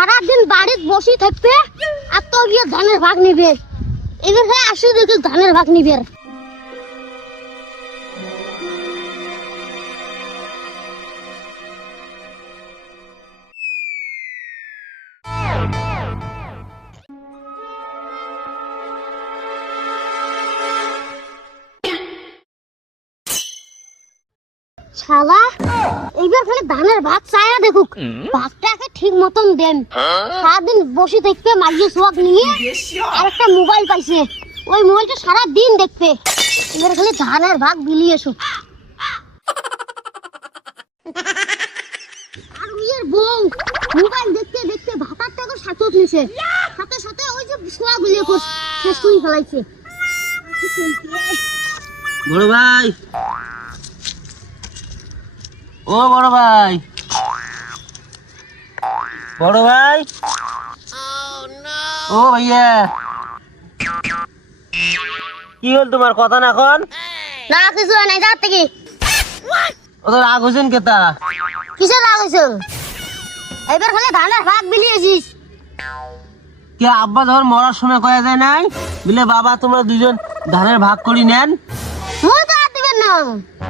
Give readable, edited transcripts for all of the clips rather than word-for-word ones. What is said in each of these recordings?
সারাদিন বাড়িতে বসে থাকবে আর তো গিয়ে ধানের ভাগ নিবে। এবার হ্যাঁ আসে দেখি ধানের ভাগ নিবে। শালা এইবার খালি ধানের ভাগ চায়া দেখুক, ভাগটাকে ঠিক মতন দেন। সারাদিন বসে দেখবে মাঝে সোয়াক নিয়ে, আর একটা মোবাইল পাইছে, ওই মোবাইলটা সারাদিন দেখবে। এবার খালি ধানের ভাগ বিলিয়ে এসো। আর ওইয়ের বউ মোবাইল দেখতে দেখতে ভাতার টাকা সাথত নিছে, সাথে সাথে ওই যে সোয়া গুলিয়ে শেষ করে ফেলাইছে। বড় ভাই, ও বড় ভাই, বড় ভাই, ও ভাইয়া, কি হল তোমার কথা না এখন? না কিছু নাই, যা থেকে ওদের রাগ হয়েছেন কেতা? কিসের রাগ হয়েছে? এবার খালি ধানের ভাগ বিলিয়েছিস। কে আব্বা যখন মরার সময় কয়া যায় নাই বলে বাবা তোমরা দুজন ধানের ভাগ করি নেন? মুই তো আর দিবেন না।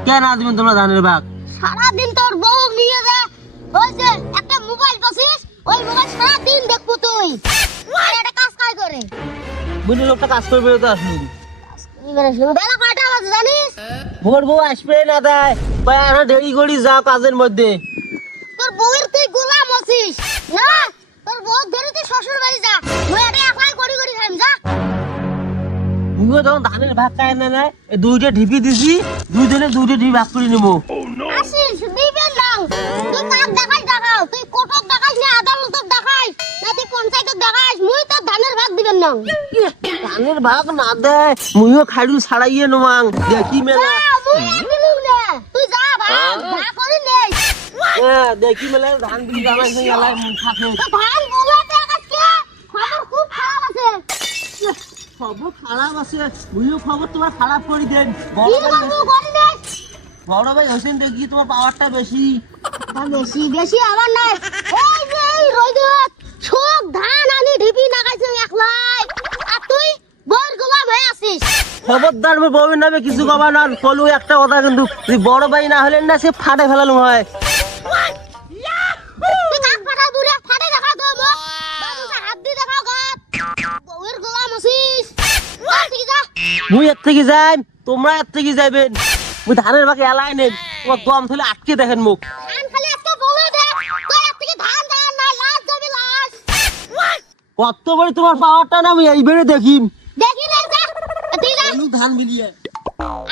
কে না দিবেন তোমরা ধানের ভাগ? সারাদিন তোর বউ নিয়ে যা, ওই যে একটা মোবাইল পাছিস, ওই মোবাইল সারাদিন দেখবো তুই। আর একটা কাজ কাজ করে বুঝলি লোকটা কাজ করবে তো আসুন। বেলা কয়টা বাজে জানিস? ভোর বউ আসবে না দেয়, কয়া দেরি করি যা কাজের মধ্যে। তোর বউয়ের তুই গোলাম আছিস না? তোর বউ ধরে তুই শ্বশুর বাড়ি যা, মুই এটা একাই করি করি খাইম যা। তুমিও তখন ধানের ভাগ খায় না নাই, দুইটা ঢিপি দিছি, দুইজনে দুইটা ঢিপি ভাগ করে নেবো। আসিস দিবেন না, তুই কাক দেখাই দেখাও, তুই কোটক দেখাইস না আদালতক দেখাইস না তুই পঞ্চায়েতক দেখাইস, মুই তোর ধানের ভাগ দিবেন না। ধানের ভাগ না দেয় মুইও খাইডু ছাড়াইয়ে নোমাং দেখি মেলা। মুই আর দিলুম না, তুই যা ভাগ যা করে নেই। হ্যাঁ দেখি মেলা ধান বিলি জামাই সঙ্গে এলাই থাকে। তো ধান বলাতে আজকে খবর খুব খারাপ আছে। খবর খারাপ আছে, মুইও খবর তোমার খারাপ করে দেন। কি করবো করি নেই। বড় ভাই হোসেন দেখি তোমার পাওয়ারটা বেশি। বেশি বেশি আমার নাই। এই যে এই রোদত সব ধান আনি ঢিপি লাগাইছে একলাই, আর তুই বড় গোলাম হয়ে আছিস। খবরদার বউয়ের নামে কিছু কবা না, বলু একটা কথা কিন্তু তুই বড় ভাই না হলেন না সে ফাটে ফেলানো হয়। তুই কাক ফাটা দূরে ফাটে দেখা তো মোক বাবু সা হাত দি দেখাও গাত। বউয়ের গোলাম আছিস, ঠিক যা। মুই এর থেকে যাই, তোমরা এর থেকে যাইবেন। মুই ধানের ভাগে এলাই নেন, তোমার দম থলে আটকে দেখেন মুখ। ধান খালি একটা বলে দে, তুই এর থেকে ধান ধান নাই লাশ যাবি লাশ। কত বড় তোমার পাওয়ারটা না আমি এইবারে দেখি। দেখি না যা, তুই যা। ধান মিলিয়ে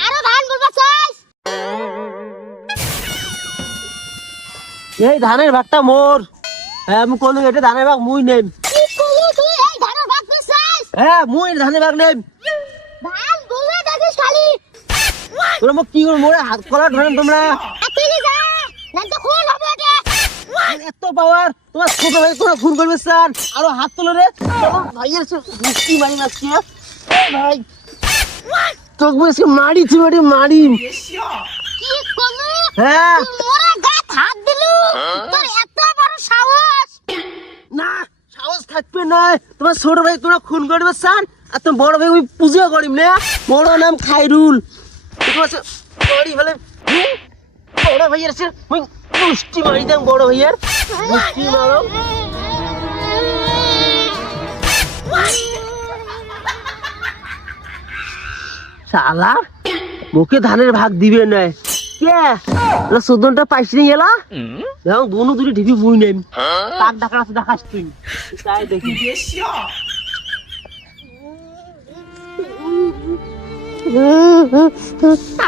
আরো ধান বলবা চাইস? এই ধানের ভাগটা মোর। হ্যাঁ আমি কোন এটা ধানের ভাগ মুই নেম। কি কইলি তুই এই ধানের ভাগ চাইস? হ্যাঁ মুই ধানের ভাগ নেম। ধান বলে দেখিস খালি। তোমরা মোক কি করে মোরে হাত কলা ধরেন তোমরা? তুই যা, না তো খুন হবে এটা। এত পাওয়ার তোমার ছোট ভাই তোরা ফোন করবে স্যার, আরো হাত তোলো রে। তোমার ভাইয়ের মুষ্টি মারি মারছি ভাই, তোকে বলছি মারিছি মারি। কি করলি? হ্যাঁ তুই মোরে গাত হাত দিলু, তোর এত বড় সাহস? না সাহস থাকবে না, তোমার ছোট ভাই তোরা খুন করবে স্যার, আর তোমার বড় ভাই আমি পুজো করিম না। বড় নাম খাইরুল, তোমার করি বলে বড় ভাইয়ের আছে ওই মুষ্টি মারি দেন, বড় ভাইয়ের মুষ্টি মারো। শালা মুখে ধানের ভাগ দিবে না কে? চোদ্দটা পাইছি নি এলা এখন দুনো দুটি ঢিপি বুই নেম, কাক ডাকা আছে দেখাস তুই তাই দেখি।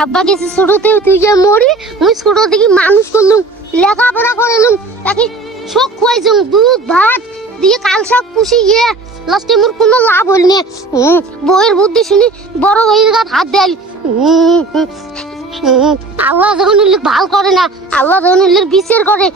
আব্বা গেছে ছোটতে, তুই যে মরি মুই ছোট থেকে মানুষ করলুম, লেখাপড়া করালুম, তাকে শোক খুয়াইছুম, দুধ ভাত দিয়ে কাল সব পুষি গিয়ে লাস্টে মোর কোনো লাভ হল নে। বইয়ের বুদ্ধি শুনি বড় ভাইয়ের গাত হাত দেয়। আল্লাহ যখন ভাল করে না, আল্লাহ যখন বিচার করে।